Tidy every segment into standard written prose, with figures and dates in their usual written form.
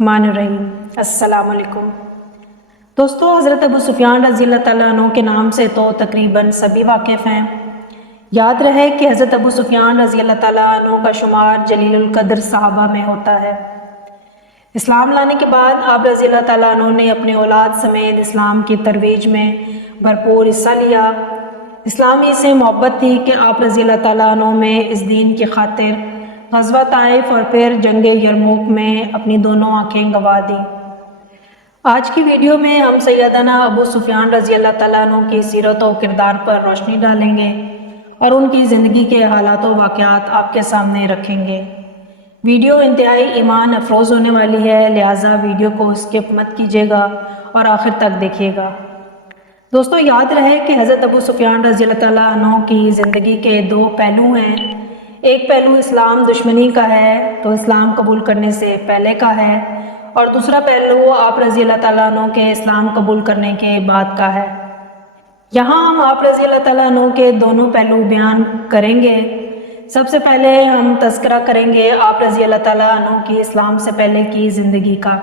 الرحمن الرحیم۔ السلام علیکم دوستو، حضرت ابو سفیان رضی اللہ تعالیٰ عنہ کے نام سے تو تقریباً سبھی واقف ہیں۔ یاد رہے کہ حضرت ابو سفیان رضی اللہ تعالیٰ عنہ کا شمار جلیل القدر صحابہ میں ہوتا ہے۔ اسلام لانے کے بعد آپ رضی اللہ تعالیٰ عنہ نے اپنے اولاد سمیت اسلام کی ترویج میں بھرپور حصہ لیا۔ اسلامی سے محبت تھی کہ آپ رضی اللہ تعالیٰ عنہ میں اس دین کی خاطر غزوہ طائف اور پھر جنگ یرموک میں اپنی دونوں آنکھیں گنوا دیں۔ آج کی ویڈیو میں ہم سیدنا ابو سفیان رضی اللہ تعالیٰ عنہ کی سیرت و کردار پر روشنی ڈالیں گے اور ان کی زندگی کے حالات و واقعات آپ کے سامنے رکھیں گے۔ ویڈیو انتہائی ایمان افروز ہونے والی ہے، لہٰذا ویڈیو کو اسکپ مت کیجیے گا اور آخر تک دیکھیے گا۔ دوستو، یاد رہے کہ حضرت ابو سفیان رضی اللہ تعالیٰ عنہ کی زندگی کے دو پہلو ہیں۔ ایک پہلو اسلام دشمنی کا ہے تو اسلام قبول کرنے سے پہلے کا ہے، اور دوسرا پہلو آپ رضی اللہ تعالیٰ عنہ کے اسلام قبول کرنے کے بعد کا ہے۔ یہاں ہم آپ رضی اللہ تعالیٰ عنہ کے دونوں پہلو بیان کریں گے۔ سب سے پہلے ہم تذکرہ کریں گے آپ رضی اللہ تعالیٰ عنہ کی اسلام سے پہلے کی زندگی کا۔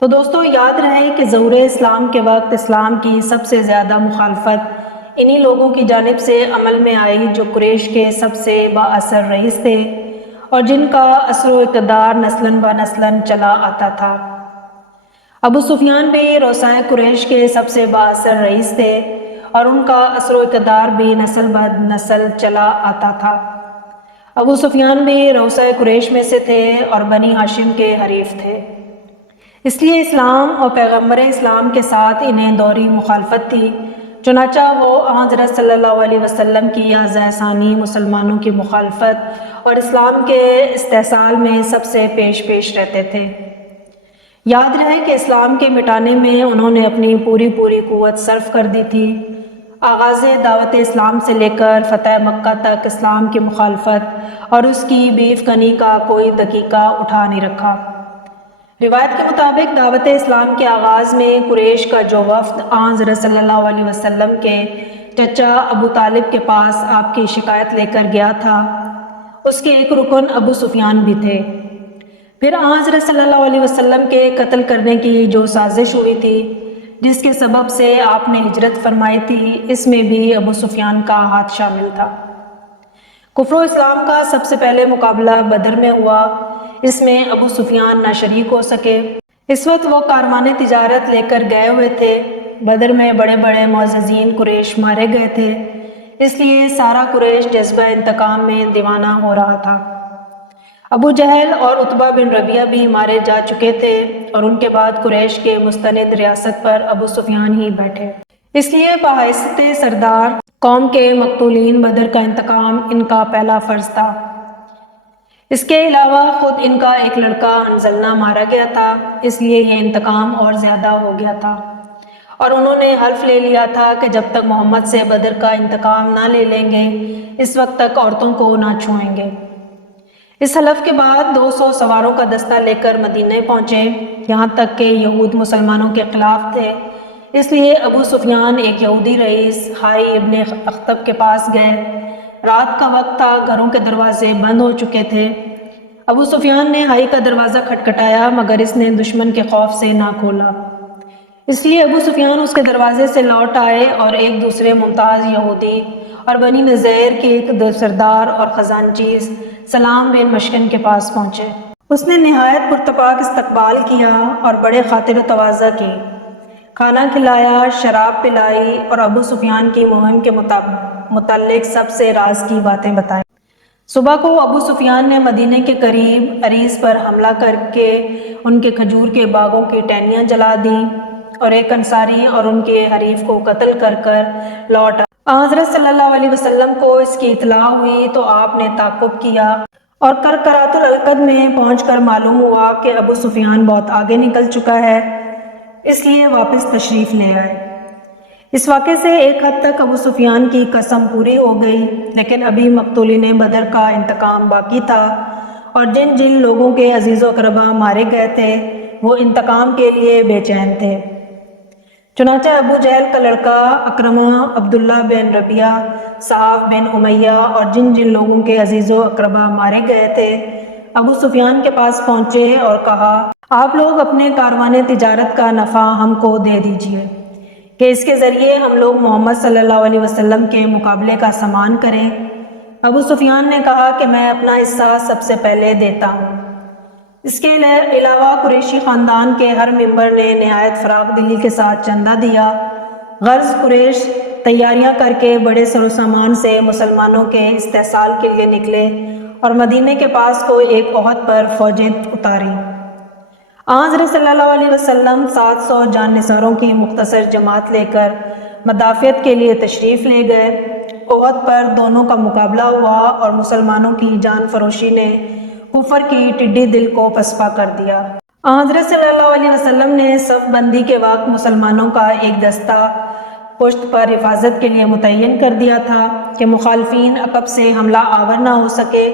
تو دوستو، یاد رہے کہ ظہور اسلام کے وقت اسلام کی سب سے زیادہ مخالفت انہی لوگوں کی جانب سے عمل میں آئی جو قریش کے سب سے بااثر رئیس تھے اور جن کا اثر و اقتدار نسلاً بہ نسلاً چلا آتا تھا۔ ابو سفیان بھی روسائے قریش کے سب سے بااثر رئیس تھے اور ان کا اثر و اقتدار بھی نسل بہ نسل چلا آتا تھا۔ ابو سفیان بھی روسائے قریش میں سے تھے اور بنی ہاشم کے حریف تھے، اس لیے اسلام اور پیغمبر اسلام کے ساتھ انہیں دوہری مخالفت تھی۔ چنانچہ وہ حضرت صلی اللہ علیہ وسلم کی اعضاء ثانی مسلمانوں کی مخالفت اور اسلام کے استحصال میں سب سے پیش رہتے تھے۔ یاد رہے کہ اسلام کے مٹانے میں انہوں نے اپنی پوری قوت صرف کر دی تھی۔ آغاز دعوت اسلام سے لے کر فتح مکہ تک اسلام کی مخالفت اور اس کی بیف کنی کا کوئی دقیقہ اٹھا نہیں رکھا۔ روایت کے مطابق دعوت اسلام کے آغاز میں قریش کا جو وفد حضرت صلی اللہ علیہ وسلم کے چچا ابو طالب کے پاس آپ کی شکایت لے کر گیا تھا، اس کے ایک رکن ابو سفیان بھی تھے۔ پھر حضرت صلی اللہ علیہ وسلم کے قتل کرنے کی جو سازش ہوئی تھی، جس کے سبب سے آپ نے ہجرت فرمائی تھی، اس میں بھی ابو سفیان کا ہاتھ شامل تھا۔ کفر و اسلام کا سب سے پہلے مقابلہ بدر میں ہوا، اس میں ابو سفیان نہ شریک ہو سکے۔ اس وقت وہ کاروان تجارت لے کر گئے ہوئے تھے۔ بدر میں بڑے بڑے معززین قریش مارے گئے تھے، اس لیے سارا قریش جذبہ انتقام میں دیوانہ ہو رہا تھا۔ ابو جہل اور عتبہ بن ربیعہ بھی مارے جا چکے تھے اور ان کے بعد قریش کے مستند ریاست پر ابو سفیان ہی بیٹھے، اس لیے بحیثیت سردار قوم کے مقتولین بدر کا انتقام ان کا پہلا فرض تھا۔ اس کے علاوہ خود ان کا ایک لڑکا حنظلہ مارا گیا تھا، اس لیے یہ انتقام اور زیادہ ہو گیا تھا، اور انہوں نے حلف لے لیا تھا کہ جب تک محمد سے بدر کا انتقام نہ لے لیں گے، اس وقت تک عورتوں کو نہ چھوئیں گے۔ اس حلف کے بعد 200 سواروں کا دستہ لے کر مدینہ پہنچے، یہاں تک کہ یہود مسلمانوں کے خلاف تھے، اس لیے ابو سفیان ایک یہودی رئیس حائی ابن اخطب کے پاس گئے۔ رات کا وقت تھا، گھروں کے دروازے بند ہو چکے تھے۔ ابو سفیان نے حائی کا دروازہ کھٹکھٹایا مگر اس نے دشمن کے خوف سے نہ کھولا، اس لیے ابو سفیان اس کے دروازے سے لوٹ آئے اور ایک دوسرے ممتاز یہودی اور بنی نذیر کے ایک سردار اور خزانچی سلام بن مشکن کے پاس پہنچے۔ اس نے نہایت پرتپاک استقبال کیا اور بڑے خاطر و تواضع کی، کھانا کھلایا، شراب پلائی اور ابو سفیان کی مہم کے متعلق سب سے راز کی باتیں بتائیں۔ صبح کو ابو سفیان نے مدینے کے قریب عریس پر حملہ کر کے ان کے کھجور کے باغوں کی ٹہنیاں جلا دیں اور ایک انصاری اور ان کے حریف کو قتل کر لوٹ آئے۔ حضرت صلی اللہ علیہ وسلم کو اس کی اطلاع ہوئی تو آپ نے تعاقب کیا اور کرکرات العقد میں پہنچ کر معلوم ہوا کہ ابو سفیان بہت آگے نکل چکا ہے، اس لیے واپس تشریف لے آئے۔ اس واقعے سے ایک حد تک ابو سفیان کی قسم پوری ہو گئی، لیکن ابھی مقتولین بدر کا انتقام باقی تھا اور جن جن لوگوں کے عزیز و اقربا مارے گئے تھے وہ انتقام کے لیے بے چین تھے۔ چنانچہ ابو جہل کا لڑکا اکرمہ، عبداللہ بن ربیعہ، صحاف بن امیہ اور جن جن لوگوں کے عزیز و اقربا مارے گئے تھے ابو سفیان کے پاس پہنچے اور کہا آپ لوگ اپنے کاروان تجارت کا نفع ہم کو دے دیجیے کہ اس کے ذریعے ہم لوگ محمد صلی اللہ علیہ وسلم کے مقابلے کا سامان کریں۔ ابو سفیان نے کہا کہ میں اپنا حصہ سب سے پہلے دیتا ہوں۔ اس کے علاوہ قریشی خاندان کے ہر ممبر نے نہایت فراغ دلی کے ساتھ چندہ دیا۔ غرض قریش تیاریاں کر کے بڑے سر و سامان سے مسلمانوں کے استحصال کے لیے نکلے اور مدینے کے پاس کو ایک عہد پر فوجیں اتاری۔ حضرت صلی اللہ علیہ وسلم 700 جان نثاروں کی مختصر جماعت لے کر مدافعت کے لیے تشریف لے گئے۔ عہد پر دونوں کا مقابلہ ہوا اور مسلمانوں کی جان فروشی نے کفر کی ٹڈی دل کو پسپا کر دیا۔ حضرت صلی اللہ علیہ وسلم نے صف بندی کے وقت مسلمانوں کا ایک دستہ پشت پر حفاظت کے لیے متعین کر دیا تھا کہ مخالفین عقب سے حملہ آور نہ ہو سکے۔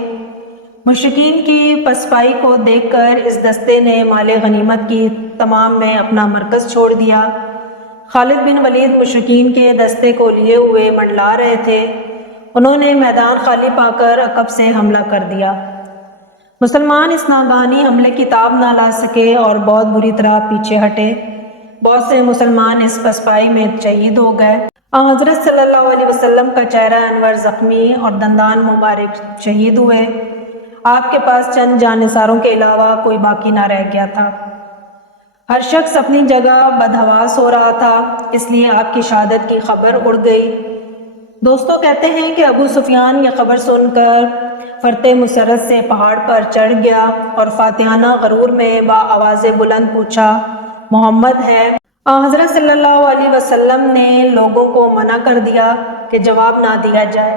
مشرکین کی پسپائی کو دیکھ کر اس دستے نے مال غنیمت کی تمام میں اپنا مرکز چھوڑ دیا۔ خالد بن ولید مشرکین کے دستے کو لیے ہوئے منڈلا رہے تھے۔ انہوں نے میدان خالی پا کر عقب سے حملہ کر دیا۔ مسلمان اس ناگہانی حملے کی تاب نہ لا سکے اور بہت بری طرح پیچھے ہٹے۔ بہت سے مسلمان اس پسپائی میں شہید ہو گئے۔ حضرت صلی اللہ علیہ وسلم کا چہرہ انور زخمی اور دندان مبارک شہید ہوئے۔ آپ کے پاس چند جانثاروں کے علاوہ کوئی باقی نہ رہ گیا تھا۔ ہر شخص اپنی جگہ بدحواس ہو رہا تھا، اس لیے آپ کی شہادت کی خبر اڑ گئی۔ دوستوں کہتے ہیں کہ ابو سفیان یہ خبر سن کر فرط مسرت سے پہاڑ پر چڑھ گیا اور فاتحانہ غرور میں بآواز بلند پوچھا، محمد ہے؟ حضرت صلی اللہ علیہ وسلم نے لوگوں کو منع کر دیا کہ جواب نہ دیا جائے۔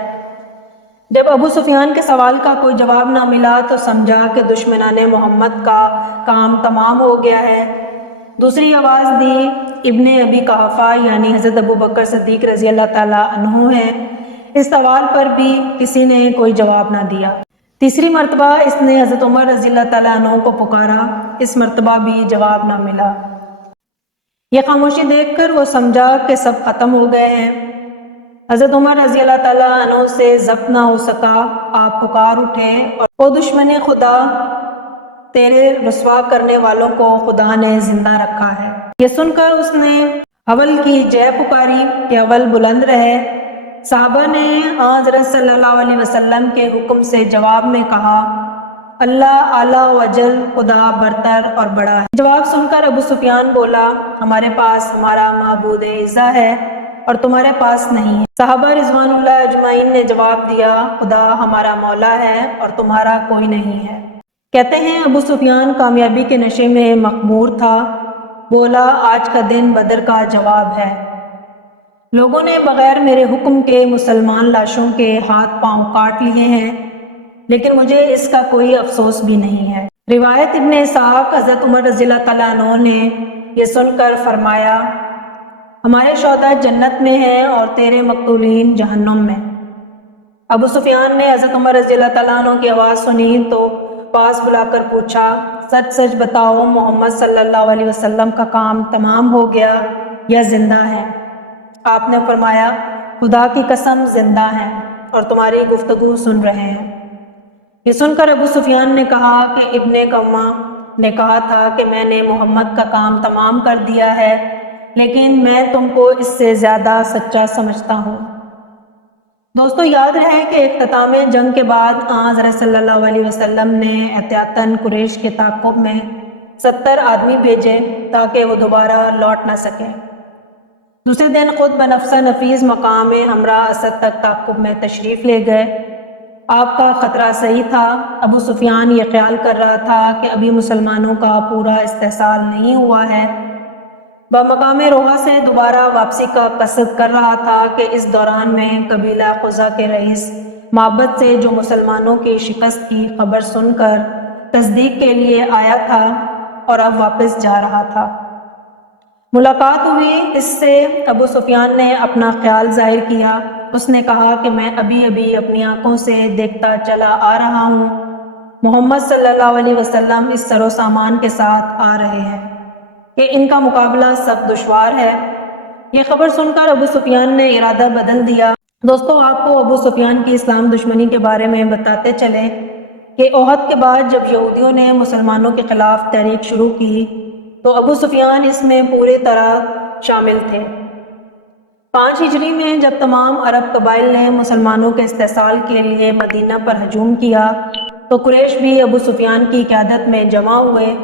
جب ابو سفیان کے سوال کا کوئی جواب نہ ملا تو سمجھا کہ دشمنان محمد کا کام تمام ہو گیا ہے۔ دوسری آواز دی، ابن ابی قحافہ یعنی حضرت ابو بکر صدیق رضی اللہ تعالیٰ عنہ ہے۔ اس سوال پر بھی کسی نے کوئی جواب نہ دیا۔ تیسری مرتبہ اس نے حضرت عمر رضی اللہ تعالیٰ عنہ کو پکارا، اس مرتبہ بھی جواب نہ ملا۔ یہ خاموشی دیکھ کر وہ سمجھا کہ سب ختم ہو گئے ہیں۔ حضرت عمر رضی اللہ تعالیٰ عنہ سے ضبط نہ ہو سکا، آپ پکار اٹھے اور او دشمن خدا، تیرے رسوا کرنے والوں کو خدا نے زندہ رکھا ہے۔ یہ سن کر اس نے حول کی جے پکاری کہ حول بلند رہے۔ صحابہ نے حضرت صلی اللہ علیہ وسلم کے حکم سے جواب میں کہا، اللہ اعلیٰ و اجل، خدا برتر اور بڑا ہے۔ جواب سن کر ابو سفیان بولا، ہمارے پاس ہمارا معبود اعزا ہے اور تمہارے پاس نہیں ہے۔ صحابہ رضوان اللہ اجمعین نے جواب دیا، خدا ہمارا مولا ہے اور تمہارا کوئی نہیں ہے۔ کہتے ہیں ابو سفیان کامیابی کے نشے میں مخمور تھا، بولا، آج کا دن بدر کا جواب ہے۔ لوگوں نے بغیر میرے حکم کے مسلمان لاشوں کے ہاتھ پاؤں کاٹ لیے ہیں، لیکن مجھے اس کا کوئی افسوس بھی نہیں ہے۔ روایت ابن اسحاق، حضرت عمر رضی اللہ تعالیٰ عنہ نے یہ سن کر فرمایا، ہمارے شہداء جنت میں ہیں اور تیرے مقتولین جہنم میں۔ ابو سفیان نے حضرت عمر رضی اللہ تعالیٰ عنہ کی آواز سنی تو پاس بلا کر پوچھا، سچ سچ بتاؤ، محمد صلی اللہ علیہ وسلم کا کام تمام ہو گیا یا زندہ ہے؟ آپ نے فرمایا، خدا کی قسم زندہ ہیں اور تمہاری گفتگو سن رہے ہیں۔ یہ سن کر ابو سفیان نے کہا کہ ابن قمہ نے کہا تھا کہ میں نے محمد کا کام تمام کر دیا ہے، لیکن میں تم کو اس سے زیادہ سچا سمجھتا ہوں۔ دوستو یاد رہے کہ اختتام جنگ کے بعد حضرت صلی اللہ علیہ وسلم نے احتیاطاً قریش کے تعاقب میں 70 آدمی بھیجے تاکہ وہ دوبارہ لوٹ نہ سکیں۔ دوسرے دن خود بنفسہ نفیس مقام ہمراہ اسد تک تعاقب میں تشریف لے گئے۔ آپ کا خطرہ صحیح تھا۔ ابو سفیان یہ خیال کر رہا تھا کہ ابھی مسلمانوں کا پورا استحصال نہیں ہوا ہے۔ بمقام روحہ سے دوبارہ واپسی کا قصد کر رہا تھا کہ اس دوران میں قبیلہ قزا کے رئیس معبد سے جو مسلمانوں کی شکست کی خبر سن کر تصدیق کے لیے آیا تھا اور اب واپس جا رہا تھا۔ ملاقات ہوئی، اس سے ابو سفیان نے اپنا خیال ظاہر کیا۔ اس نے کہا کہ میں ابھی اپنی آنکھوں سے دیکھتا چلا آ رہا ہوں، محمد صلی اللہ علیہ وسلم اس سر و سامان کے ساتھ آ رہے ہیں کہ ان کا مقابلہ سخت دشوار ہے۔ یہ خبر سن کر ابو سفیان نے ارادہ بدل دیا۔ دوستو آپ کو ابو سفیان کی اسلام دشمنی کے بارے میں بتاتے چلے کہ احد کے بعد جب یہودیوں نے مسلمانوں کے خلاف تحریک شروع کی تو ابو سفیان اس میں پوری طرح شامل تھے۔ 5 ہجری میں جب تمام عرب قبائل نے مسلمانوں کے استحصال کے لیے مدینہ پر ہجوم کیا تو قریش بھی ابو سفیان کی قیادت میں جمع ہوئے،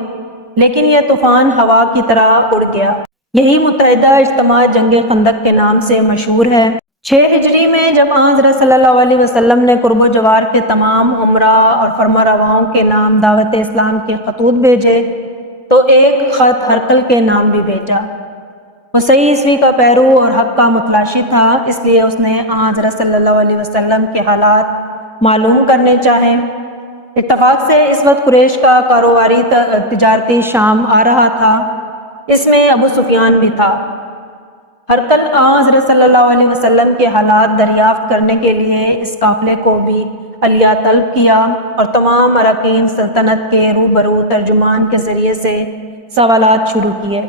لیکن یہ طوفان ہوا کی طرح اڑ گیا۔ یہی متحدہ اجتماع جنگ خندق کے نام سے مشہور ہے۔ 6 ہجری میں جب آن حضرت صلی اللہ علیہ وسلم نے قرب و جوار کے تمام عمرہ اور فرما رواؤں کے نام دعوت اسلام کے خطوط بھیجے تو ایک خط ہرقل کے نام بھی بھیجا۔ وہ صحیح عیسوی کا پیرو اور حق کا متلاشی تھا، اس لیے اس نے آن حضرت صلی اللہ علیہ وسلم کے حالات معلوم کرنے چاہے۔ اتفاق سے اس وقت قریش کا کاروباری تجارتی شام آ رہا تھا، اس میں ابو سفیان بھی تھا۔ ہرقل آن حضرت صلی اللہ علیہ وسلم کے حالات دریافت کرنے کے لیے اس قافلے کو بھی علیہ طلب کیا اور تمام اراکین سلطنت کے روبرو ترجمان کے ذریعے سے سوالات شروع کیے۔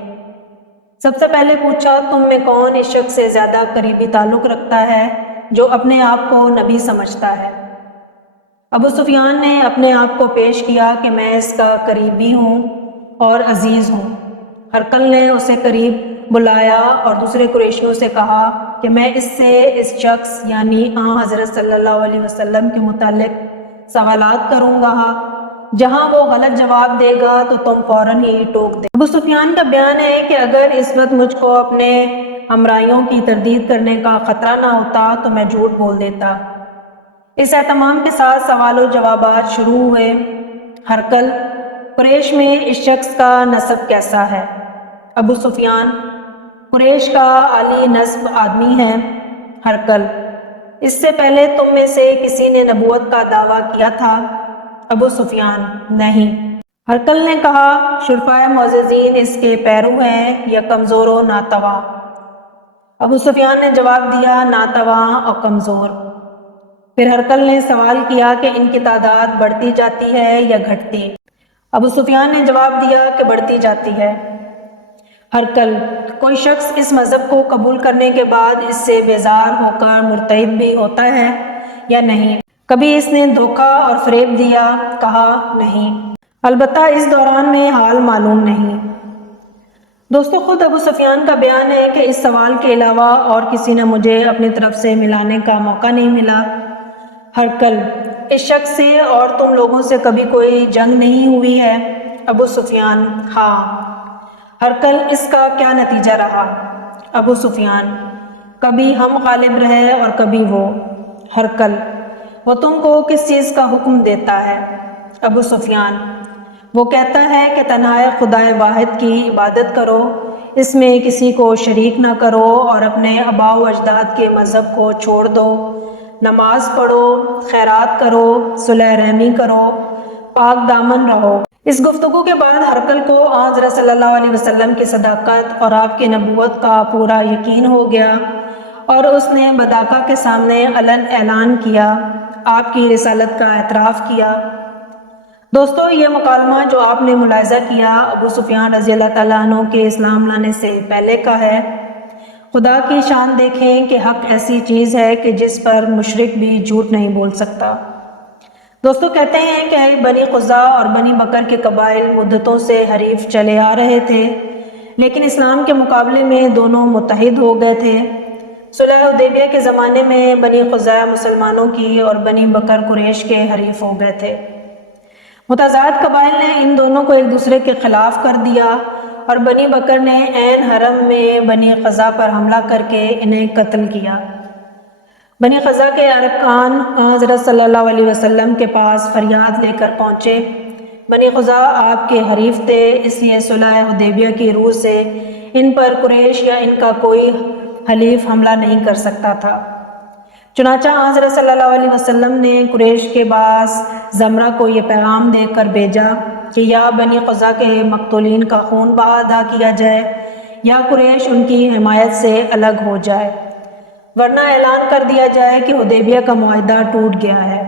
سب سے پہلے پوچھا، تم میں کون اس شخص سے زیادہ قریبی تعلق رکھتا ہے جو اپنے آپ کو نبی سمجھتا ہے؟ ابو سفیان نے اپنے آپ کو پیش کیا کہ میں اس کا قریبی ہوں اور عزیز ہوں۔ ہرقل نے اسے قریب بلایا اور دوسرے قریشیوں سے کہا کہ میں اس شخص یعنی آن حضرت صلی اللہ علیہ وسلم کے متعلق سوالات کروں گا، جہاں وہ غلط جواب دے گا تو تم فوراً ہی ٹوک دے۔ ابو سفیان کا بیان ہے کہ اگر اس وقت مجھ کو اپنے ہمراہیوں کی تردید کرنے کا خطرہ نہ ہوتا تو میں جھوٹ بول دیتا۔ اس اہتمام کے ساتھ سوال و جوابات شروع ہوئے۔ ہرقل، قریش میں اس شخص کا نسب کیسا ہے؟ ابو سفیان، قریش کا عالی نسب آدمی ہے۔ ہرقل، اس سے پہلے تم میں سے کسی نے نبوت کا دعویٰ کیا تھا؟ ابو سفیان، نہیں۔ ہرقل نے کہا، شرفائے معززین اس کے پیرو ہیں یا کمزور و ناتواں؟ ابو سفیان نے جواب دیا، ناتواں اور کمزور۔ پھر ہرقل نے سوال کیا کہ ان کی تعداد بڑھتی جاتی ہے یا گھٹتی؟ ابو سفیان نے جواب دیا کہ بڑھتی جاتی ہے۔ ہرقل، کوئی شخص اس مذہب کو قبول کرنے کے بعد اس سے بیزار ہو کر مرتد بھی ہوتا ہے یا نہیں؟ کبھی اس نے دھوکہ اور فریب دیا؟ کہا، نہیں، البتہ اس دوران میں حال معلوم نہیں۔ دوستو، خود ابو سفیان کا بیان ہے کہ اس سوال کے علاوہ اور کسی نے مجھے اپنی طرف سے ملانے کا موقع نہیں ملا۔ ہرقل، اس شخص سے اور تم لوگوں سے کبھی کوئی جنگ نہیں ہوئی ہے؟ ابو سفیان، ہاں۔ ہرقل، اس کا کیا نتیجہ رہا؟ ابو سفیان، کبھی ہم غالب رہے اور کبھی وہ۔ ہرقل، وہ تم کو کس چیز کا حکم دیتا ہے؟ ابو سفیان، وہ کہتا ہے کہ تنہا خدائے واحد کی عبادت کرو، اس میں کسی کو شریک نہ کرو اور اپنے آباء و اجداد کے مذہب کو چھوڑ دو، نماز پڑھو، خیرات کرو، صلح رحمی کرو، پاک دامن رہو۔ اس گفتگو کے بعد ہرقل کو آن حضرت صلی اللہ علیہ وسلم کی صداقت اور آپ کی نبوت کا پورا یقین ہو گیا اور اس نے بداقہ کے سامنے علن اعلان کیا، آپ کی رسالت کا اعتراف کیا۔ دوستو، یہ مکالمہ جو آپ نے ملاحظہ کیا ابو سفیان رضی اللہ تعالیٰ عنہ کے اسلام لانے سے پہلے کا ہے۔ خدا کی شان دیکھیں کہ حق ایسی چیز ہے کہ جس پر مشرک بھی جھوٹ نہیں بول سکتا۔ دوستو، کہتے ہیں کہ بنی قزا اور بنی بکر کے قبائل مدتوں سے حریف چلے آ رہے تھے، لیکن اسلام کے مقابلے میں دونوں متحد ہو گئے تھے۔ صلح حدیبیہ کے زمانے میں بنی قزا مسلمانوں کی اور بنی بکر قریش کے حریف ہو گئے تھے۔ متضاد قبائل نے ان دونوں کو ایک دوسرے کے خلاف کر دیا اور بنی بکر نے عین حرم میں بنی قزا پر حملہ کر کے انہیں قتل کیا۔ بنی قزا کے ارکان حضرت صلی اللہ علیہ وسلم کے پاس فریاد لے کر پہنچے۔ بنی قزا آپ کے حریف تھے، اس لیے صلح حدیبیہ کی روح سے ان پر قریش یا ان کا کوئی حلیف حملہ نہیں کر سکتا تھا۔ چنانچہ حضرت صلی اللہ علیہ وسلم نے قریش کے باعث زمرہ کو یہ پیغام دے کر بھیجا کہ یا بنی قزا کے مقتولین کا خون بہا ادا کیا جائے یا قریش ان کی حمایت سے الگ ہو جائے، ورنہ اعلان کر دیا جائے کہ حدیبیہ کا معاہدہ ٹوٹ گیا ہے۔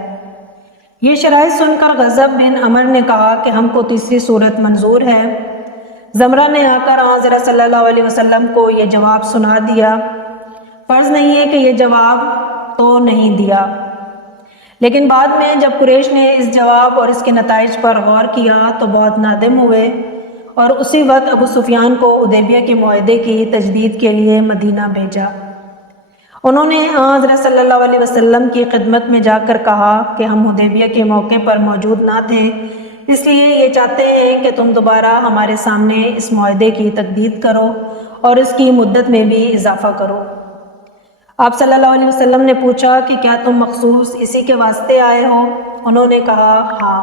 یہ شرائط سن کر غضب بن عمر نے کہا کہ ہم کو تیسری صورت منظور ہے۔ زمرہ نے آ کر حضرت صلی اللہ علیہ وسلم کو یہ جواب سنا دیا۔ فرض نہیں ہے کہ یہ جواب تو نہیں دیا، لیکن بعد میں جب قریش نے اس جواب اور اس کے نتائج پر غور کیا تو بہت نادم ہوئے اور اسی وقت ابو سفیان کو حدیبیہ کے معاہدے کی تجدید کے لیے مدینہ بھیجا۔ انہوں نے حضرت صلی اللہ علیہ وسلم کی خدمت میں جا کر کہا کہ ہم حدیبیہ کے موقع پر موجود نہ تھے، اس لیے یہ چاہتے ہیں کہ تم دوبارہ ہمارے سامنے اس معاہدے کی تجدید کرو اور اس کی مدت میں بھی اضافہ کرو۔ آپ صلی اللہ علیہ وسلم نے پوچھا کہ کیا تم مخصوص اسی کے واسطے آئے ہو؟ انہوں نے کہا ہاں۔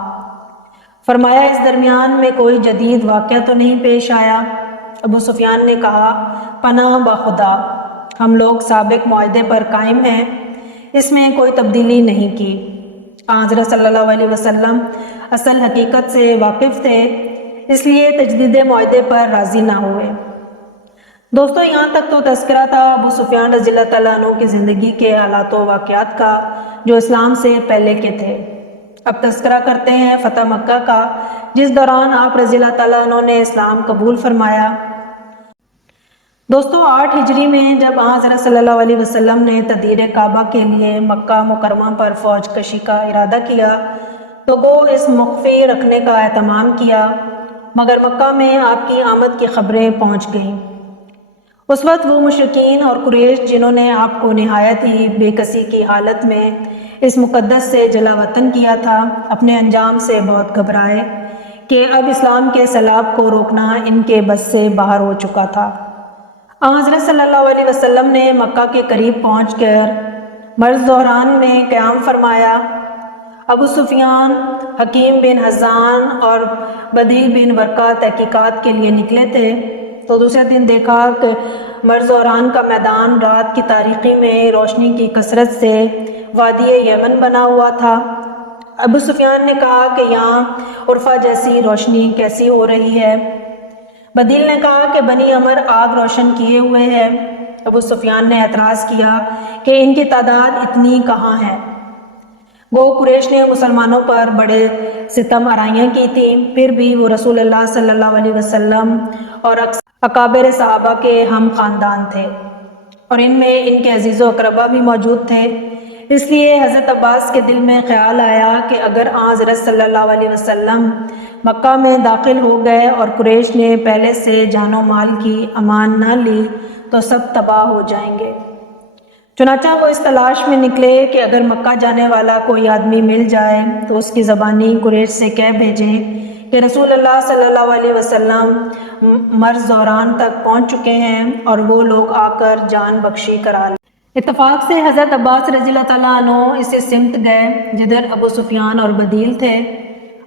فرمایا اس درمیان میں کوئی جدید واقعہ تو نہیں پیش آیا؟ ابو سفیان نے کہا پناہ بخدا، ہم لوگ سابق معاہدے پر قائم ہیں، اس میں کوئی تبدیلی نہیں کی۔ حضرت صلی اللہ علیہ وسلم اصل حقیقت سے واقف تھے، اس لیے تجدید معاہدے پر راضی نہ ہوئے۔ دوستو، یہاں تک تو تذکرہ تھا ابو سفیان رضی اللہ تعالیٰ عنہ کی زندگی کے حالات و واقعات کا جو اسلام سے پہلے کے تھے۔ اب تذکرہ کرتے ہیں فتح مکہ کا، جس دوران آپ رضی اللہ تعالیٰ عنہ نے اسلام قبول فرمایا۔ دوستو، 8 ہجری میں جب حضرت صلی اللہ علیہ وسلم نے تدبیر کعبہ کے لیے مکہ مکرمہ پر فوج کشی کا ارادہ کیا تو وہ اس مخفی رکھنے کا اہتمام کیا، مگر مکہ میں آپ کی آمد کی خبریں پہنچ گئیں۔ اس وقت وہ مشرکین اور قریش جنہوں نے آپ کو نہایت ہی بے کسی کی حالت میں اس مقدس سے جلا وطن کیا تھا، اپنے انجام سے بہت گھبرائے کہ اب اسلام کے سیلاب کو روکنا ان کے بس سے باہر ہو چکا تھا۔ حضرت صلی اللہ علیہ وسلم نے مکہ کے قریب پہنچ کر مرز زہران میں قیام فرمایا۔ ابو سفیان، حکیم بن حزان اور بدیل بن ورقہ تحقیقات کے لیے نکلے تھے تو دوسرے دن دیکھا کہ مرز زہران کا میدان رات کی تاریکی میں روشنی کی کثرت سے وادی یمن بنا ہوا تھا۔ ابو سفیان نے کہا کہ یہاں عرفہ جیسی روشنی کیسی ہو رہی ہے؟ بدیل نے کہا کہ بنی عمر آگ روشن کیے ہوئے ہے۔ ابو سفیان نے اعتراض کیا کہ ان کی تعداد اتنی کہاں ہے؟ وہ قریش نے مسلمانوں پر بڑے ستم آرائیاں کی تھیں، پھر بھی وہ رسول اللہ صلی اللہ علیہ وسلم اور اکابر صحابہ کے ہم خاندان تھے اور ان میں ان کے عزیز و اقربا بھی موجود تھے۔ اس لیے حضرت عباس کے دل میں خیال آیا کہ اگر حضرت صلی اللہ علیہ وسلم مکہ میں داخل ہو گئے اور قریش نے پہلے سے جان و مال کی امان نہ لی تو سب تباہ ہو جائیں گے۔ چنانچہ وہ اس تلاش میں نکلے کہ اگر مکہ جانے والا کوئی آدمی مل جائے تو اس کی زبانی قریش سے کہہ بھیجیں کہ رسول اللہ صلی اللہ علیہ وسلم مرز زہران تک پہنچ چکے ہیں اور وہ لوگ آ کر جان بخشی کرا لیں۔ اتفاق سے حضرت عباس رضی اللہ تعالیٰ عنہ اسی سمت گئے جدھر ابو سفیان اور بدیل تھے۔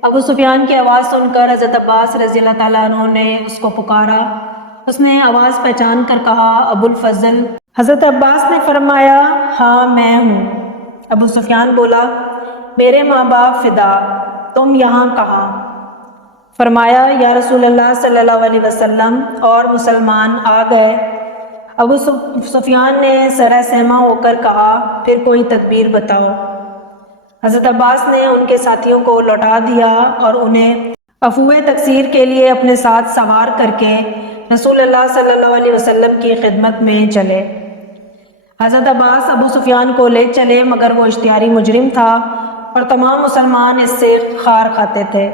ابو سفیان کی آواز سن کر حضرت عباس رضی اللہ تعالیٰ عنہ نے اس کو پکارا۔ اس نے آواز پہچان کر کہا ابو الفضل۔ حضرت عباس نے فرمایا ہاں میں ہوں۔ ابو سفیان بولا میرے ماں باپ فدا، تم یہاں کہاں؟ فرمایا یا رسول اللہ صلی اللہ علیہ وسلم اور مسلمان آ گئے۔ ابو سفیان نے سرہ سہمہ ہو کر کہا پھر کوئی تدبیر بتاؤ۔ حضرت عباس نے ان کے ساتھیوں کو لوٹا دیا اور انہیں عفو تقصیر کے لیے اپنے ساتھ سوار کر کے رسول اللہ صلی اللہ علیہ وسلم کی خدمت میں چلے۔ حضرت عباس ابو سفیان کو لے چلے مگر وہ اشتہاری مجرم تھا اور تمام مسلمان اس سے خار کھاتے تھے۔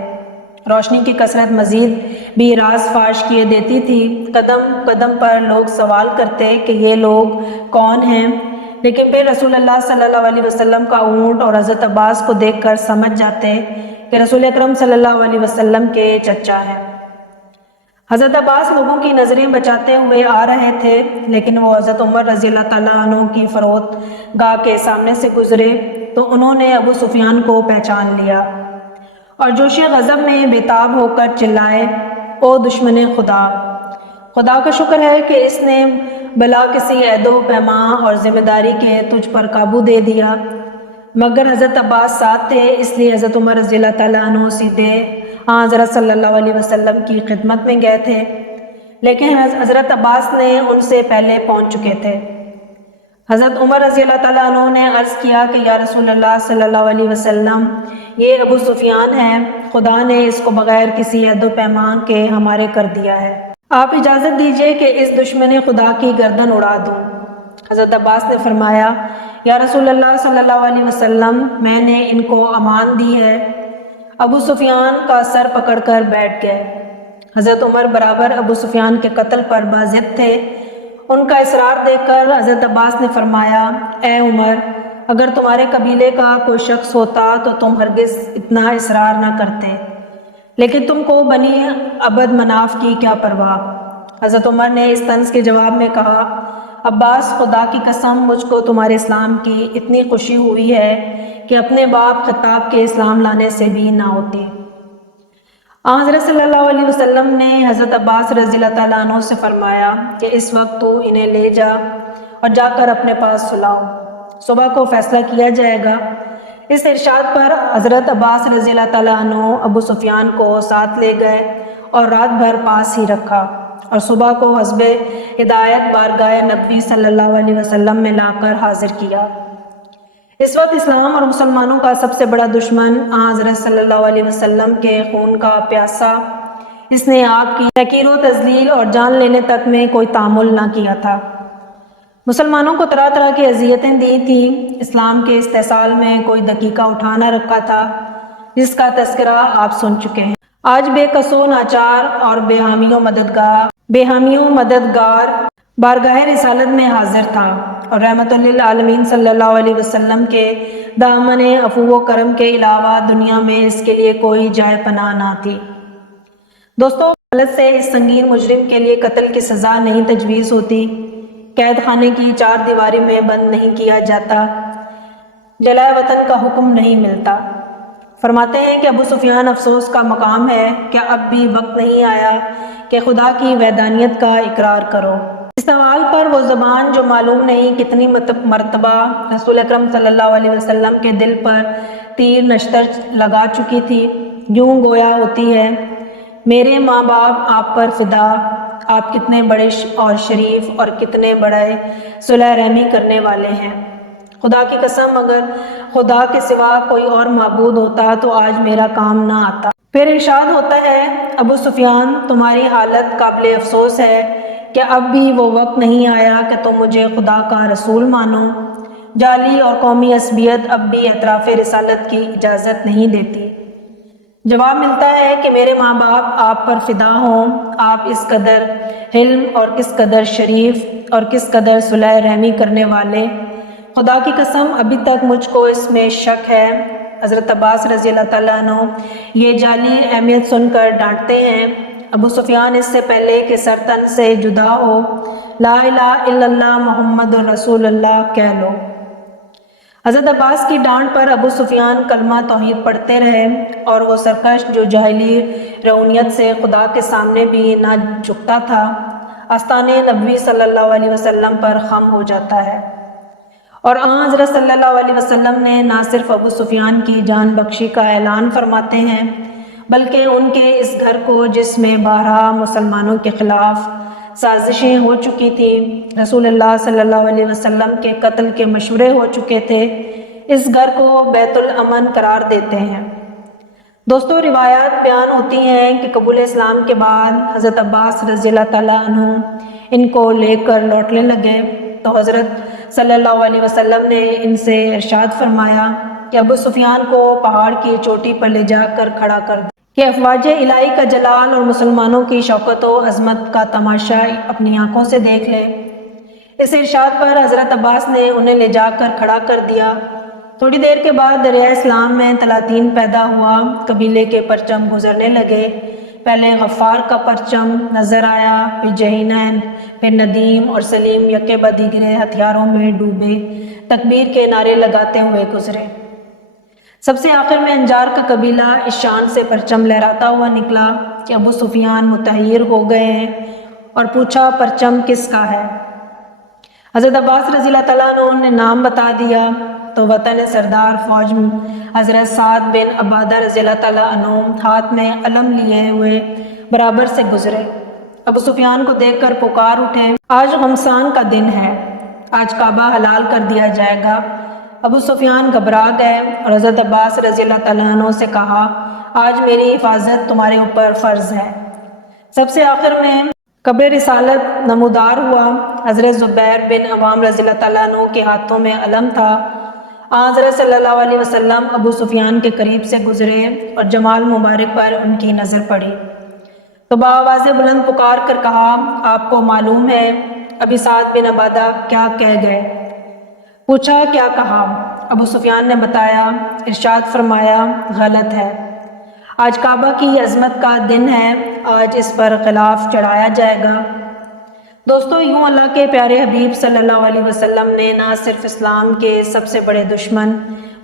روشنی کی کثرت مزید بھی راز فاش کیے دیتی تھی۔ قدم قدم پر لوگ سوال کرتے کہ یہ لوگ کون ہیں، لیکن پھر رسول اللہ صلی اللہ علیہ وسلم کا اونٹ اور حضرت عباس کو دیکھ کر سمجھ جاتے کہ رسول اکرم صلی اللہ علیہ وسلم کے چچا ہیں۔ حضرت عباس لوگوں کی نظریں بچاتے ہوئے آ رہے تھے، لیکن وہ حضرت عمر رضی اللہ تعالیٰ عنہ کی فروت گاہ کے سامنے سے گزرے تو انہوں نے ابو سفیان کو پہچان لیا اور جوش غضب میں بےتاب ہو کر چلائے او دشمن خدا! خدا کا شکر ہے کہ اس نے بلا کسی عہد و پیمان اور ذمہ داری کے تجھ پر قابو دے دیا۔ مگر حضرت عباس ساتھ تھے، اس لیے حضرت عمر رضی اللہ تعالیٰ عنہ سیدھے حضرت صلی اللہ علیہ وسلم کی خدمت میں گئے تھے، لیکن حضرت عباس نے ان سے پہلے پہنچ چکے تھے۔ حضرت عمر رضی اللہ تعالیٰ عنہ نے عرض کیا کہ یا رسول اللہ صلی اللہ علیہ وسلم، یہ ابو سفیان ہے، خدا نے اس کو بغیر کسی عہد و پیمان کے ہمارے کر دیا ہے، آپ اجازت دیجئے کہ اس دشمن خدا کی گردن اڑا دوں۔ حضرت عباس نے فرمایا یا رسول اللہ صلی اللہ علیہ وسلم، میں نے ان کو امان دی ہے۔ ابو سفیان کا سر پکڑ کر بیٹھ گئے۔ حضرت عمر برابر ابو سفیان کے قتل پر باضد تھے۔ ان کا اصرار دیکھ کر حضرت عباس نے فرمایا، اے عمر، اگر تمہارے قبیلے کا کوئی شخص ہوتا تو تم ہرگز اتنا اصرار نہ کرتے، لیکن تم کو بنی عبد مناف کی کیا پرواہ؟ حضرت عمر نے اس طنز کے جواب میں کہا، عباس، خدا کی قسم، مجھ کو تمہارے اسلام کی اتنی خوشی ہوئی ہے کہ اپنے باپ خطاب کے اسلام لانے سے بھی نہ ہوتی۔ حضرت صلی اللہ علیہ وسلم نے حضرت عباس رضی اللہ تعالیٰ عنہ سے فرمایا کہ اس وقت تو انہیں لے جا اور جا کر اپنے پاس سلاؤ، صبح کو فیصلہ کیا جائے گا۔ اس ارشاد پر حضرت عباس رضی اللہ تعالیٰ عنہ ابو سفیان کو ساتھ لے گئے اور رات بھر پاس ہی رکھا اور صبح کو حسب ہدایت بارگاہ نبوی صلی اللہ علیہ وسلم میں لا کر حاضر کیا۔ اس وقت اسلام اور مسلمانوں کا سب سے بڑا دشمن حضرت صلی اللہ علیہ وسلم کے خون کا پیاسا، اس نے آپ کی تحقیر و تذلیل اور جان لینے تک میں کوئی تعامل نہ کیا تھا۔ مسلمانوں کو طرح طرح کی اذیتیں دی تھیں، اسلام کے استحصال میں کوئی دقیقہ اٹھا نہ رکھا تھا، جس کا تذکرہ آپ سن چکے ہیں۔ آج بے کس و ناچار اور بے حامی و مددگار بارگاہ رسالت میں حاضر تھا اور رحمت للعالمین صلی اللہ علیہ وسلم کے دامن عفو و کرم کے علاوہ دنیا میں اس کے لیے کوئی جائے پناہ نہ تھی۔ دوستو، غلط سے اس سنگین مجرم کے لیے قتل کی سزا نہیں تجویز ہوتی، قید خانے کی چار دیواری میں بند نہیں کیا جاتا، جلائے وطن کا حکم نہیں ملتا۔ فرماتے ہیں کہ ابو سفیان افسوس کا مقام ہے کہ اب بھی وقت نہیں آیا کہ خدا کی وحدانیت کا اقرار کرو۔ اس سوال پر وہ زبان جو معلوم نہیں کتنی مرتبہ رسول اکرم صلی اللہ علیہ وسلم کے دل پر تیر نشتر لگا چکی تھی، یوں گویا ہوتی ہے، میرے ماں باپ آپ پر فدا، آپ کتنے بڑے اور شریف اور کتنے بڑے صلح رحمی کرنے والے ہیں۔ خدا کی قسم، اگر خدا کے سوا کوئی اور معبود ہوتا تو آج میرا کام نہ آتا۔ پھر ارشاد ہوتا ہے، ابو سفیان، تمہاری حالت قابل افسوس ہے کہ اب بھی وہ وقت نہیں آیا کہ تم مجھے خدا کا رسول مانو۔ جعلی اور قومی عصبیت اب بھی اعتراف رسالت کی اجازت نہیں دیتی۔ جواب ملتا ہے کہ میرے ماں باپ آپ پر فدا ہوں، آپ اس قدر حلم اور کس قدر شریف اور کس قدر صلح رحمی کرنے والے، خدا کی قسم ابھی تک مجھ کو اس میں شک ہے۔ حضرت عباس رضی اللہ تعالیٰ عنہ یہ جعلی اہمیت سن کر ڈانٹتے ہیں، ابو سفیان اس سے پہلے کہ سر تن سے جدا ہو، لا الہ الا اللہ محمد رسول اللہ کہہ لو۔ حضرت عباس کی ڈانٹ پر ابو سفیان کلمہ توحید پڑھتے رہے اور وہ سرکش جو جاہلی رعونیت سے خدا کے سامنے بھی نہ جھکتا تھا، آستان نبوی صلی اللہ علیہ وسلم پر خم ہو جاتا ہے۔ اور حضرت صلی اللہ علیہ وسلم نے نہ صرف ابو سفیان کی جان بخشی کا اعلان فرماتے ہیں، بلکہ ان کے اس گھر کو جس میں بارہا مسلمانوں کے خلاف سازشیں ہو چکی تھیں، رسول اللہ صلی اللہ علیہ وسلم کے قتل کے مشورے ہو چکے تھے، اس گھر کو بیت الامن قرار دیتے ہیں۔ دوستو، روایات بیان ہوتی ہیں کہ قبول اسلام کے بعد حضرت عباس رضی اللہ تعالیٰ عنہ ان کو لے کر لوٹنے لگے تو حضرت صلی اللہ علیہ وسلم نے ان سے ارشاد فرمایا کہ ابو سفیان کو پہاڑ کی چوٹی پر لے جا کر کھڑا کر دیں کہ افواج الہی کا جلال اور مسلمانوں کی شوکت و عظمت کا تماشا اپنی آنکھوں سے دیکھ لیں۔ اس ارشاد پر حضرت عباس نے انہیں لے جا کر کھڑا کر دیا۔ تھوڑی دیر کے بعد دریائے اسلام میں تلاطین پیدا ہوا، قبیلے کے پرچم گزرنے لگے۔ پہلے غفار کا پرچم نظر آیا، پھر جہینین، پھر ندیم اور سلیم یکے بعد دیگرے ہتھیاروں میں ڈوبے تکبیر کے نعرے لگاتے ہوئے گزرے۔ سب سے آخر میں انجار کا قبیلہ اس شان سے پرچم لہراتا ہوا نکلا کہ ابو سفیان متحیر ہو گئے ہیں اور پوچھا، پرچم کس کا ہے؟ حضرت عباس رضی اللہ تعالیٰ عنہ نے نام بتا دیا تو وطن سردار فوج حضرت سعد بن عبادہ رضی اللہ تعالیٰ عنہ ہاتھ میں علم لیے ہوئے برابر سے گزرے۔ ابو سفیان کو دیکھ کر پکار اٹھے، آج غمسان کا دن ہے، آج کعبہ حلال کر دیا جائے گا۔ ابو سفیان گھبرا گئے اور حضرت عباس رضی اللہ تعالیٰ عنہ سے کہا، آج میری حفاظت تمہارے اوپر فرض ہے۔ سب سے آخر میں قبر رسالت نمودار ہوا۔ حضرت زبیر بن عوام رضی اللہ تعالیٰ عنہ کے ہاتھوں میں علم تھا۔ حضرت صلی اللہ علیہ وسلم ابو سفیان کے قریب سے گزرے اور جمال مبارک پر ان کی نظر پڑی تو بآواز بلند پکار کر کہا، آپ کو معلوم ہے ابھی سعد بن عبادہ کیا کہہ گئے؟ پوچھا کیا کہا؟ ابو سفیان نے بتایا، ارشاد فرمایا غلط ہے، آج کعبہ کی عظمت کا دن ہے، آج اس پر غلاف چڑھایا جائے گا۔ دوستو، یوں اللہ کے پیارے حبیب صلی اللہ علیہ وسلم نے نہ صرف اسلام کے سب سے بڑے دشمن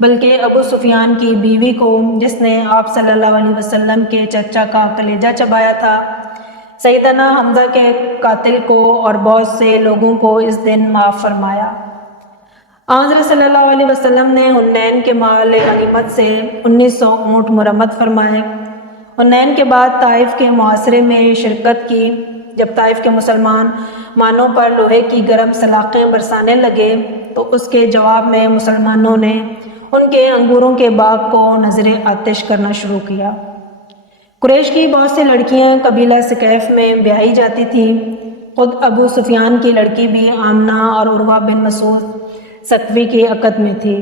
بلکہ ابو سفیان کی بیوی کو، جس نے آپ صلی اللہ علیہ وسلم کے چچا کا کلیجہ چبایا تھا، سیدنا حمزہ کے قاتل کو اور بہت سے لوگوں کو اس دن معاف فرمایا۔ حضرت صلی اللہ علیہ وسلم نے حنین کے مال غنیمت سے 1900 اونٹ مرمت فرمائے۔ حنین کے بعد طائف کے محاصرے میں شرکت کی۔ جب طائف کے مسلمان مانوں پر لوہے کی گرم سلاخیں برسانے لگے تو اس کے جواب میں مسلمانوں نے ان کے انگوروں کے باغ کو نذر آتش کرنا شروع کیا۔ قریش کی بہت سی لڑکیاں قبیلہ ثقیف میں بیاہی جاتی تھیں۔ خود ابو سفیان کی لڑکی بھی آمنہ اور عروہ بن مسعود ثقفی کی عقد میں تھی،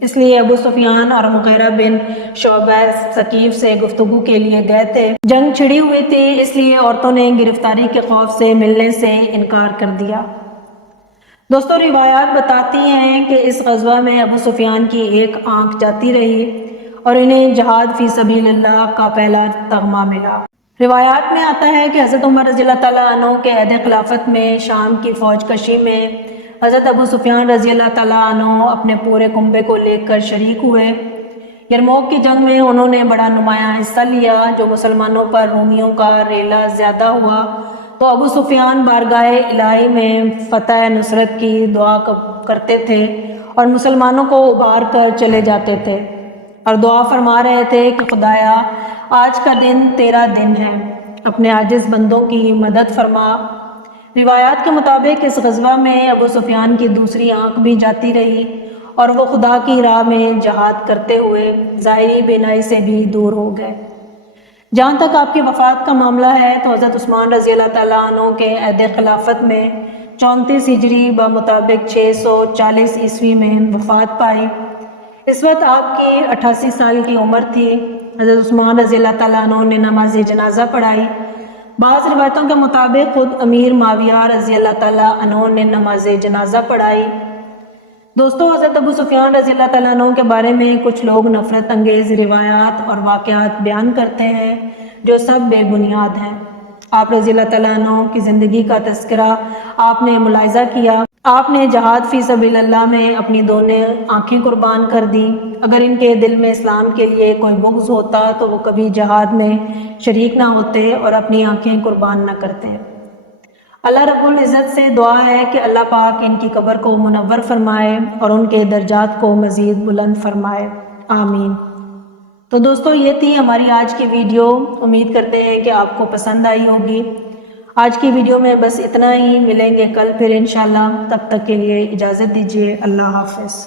اس لیے ابو سفیان اور مغیرہ بن شعبہ ثقیف سے گفتگو کے لیے گئے تھے۔ جنگ چھڑی ہوئی تھی، اس لیے عورتوں نے گرفتاری کے خوف سے ملنے سے انکار کر دیا۔ دوستو، روایات بتاتی ہیں کہ اس غزوہ میں ابو سفیان کی ایک آنکھ جاتی رہی اور انہیں جہاد فی سبیل اللہ کا پہلا تغمہ ملا۔ روایات میں آتا ہے کہ حضرت عمر رضی اللہ تعالیٰ عنہ کے عہد خلافت میں شام کی فوج کشی میں حضرت ابو سفیان رضی اللہ تعالیٰ عنہ اپنے پورے کنبے کو لے کر شریک ہوئے۔ یرموک کی جنگ میں انہوں نے بڑا نمایاں حصہ لیا۔ جو مسلمانوں پر رومیوں کا ریلا زیادہ ہوا تو ابو سفیان بارگاہ الہی میں فتح نصرت کی دعا کرتے تھے اور مسلمانوں کو ابھار کر چلے جاتے تھے اور دعا فرما رہے تھے کہ خدایا، آج کا دن تیرا دن ہے، اپنے عاجز بندوں کی مدد فرما۔ روایات کے مطابق اس غزوہ میں ابو سفیان کی دوسری آنکھ بھی جاتی رہی اور وہ خدا کی راہ میں جہاد کرتے ہوئے ظاہری بینائی سے بھی دور ہو گئے۔ جہاں تک آپ کی وفات کا معاملہ ہے تو حضرت عثمان رضی اللہ تعالیٰ عنہ کے عہد خلافت میں 34 ہجری بمطابق 640 عیسوی میں وفات پائی۔ اس وقت آپ کی 88 سال کی عمر تھی۔ حضرت عثمان رضی اللہ تعالیٰ عنہ نے نماز جنازہ پڑھائی۔ بعض روایتوں کے مطابق خود امیر معاویہ رضی اللہ تعالیٰ عنہ نے نماز جنازہ پڑھائی۔ دوستو، حضرت ابو سفیان رضی اللہ تعالیٰ عنہ کے بارے میں کچھ لوگ نفرت انگیز روایات اور واقعات بیان کرتے ہیں جو سب بے بنیاد ہیں۔ آپ رضی اللہ تعالیٰ عنہ کی زندگی کا تذکرہ آپ نے ملاحظہ کیا۔ آپ نے جہاد فی سبیل اللہ میں اپنی دونوں آنکھیں قربان کر دیں۔ اگر ان کے دل میں اسلام کے لیے کوئی بغض ہوتا تو وہ کبھی جہاد میں شریک نہ ہوتے اور اپنی آنکھیں قربان نہ کرتے۔ اللہ رب العزت سے دعا ہے کہ اللہ پاک ان کی قبر کو منور فرمائے اور ان کے درجات کو مزید بلند فرمائے، آمین۔ تو دوستو، یہ تھی ہماری آج کی ویڈیو۔ امید کرتے ہیں کہ آپ کو پسند آئی ہوگی۔ آج کی ویڈیو میں بس اتنا ہی، ملیں گے کل پھر انشاءاللہ۔ تب تک کے لیے اجازت دیجیے، اللہ حافظ۔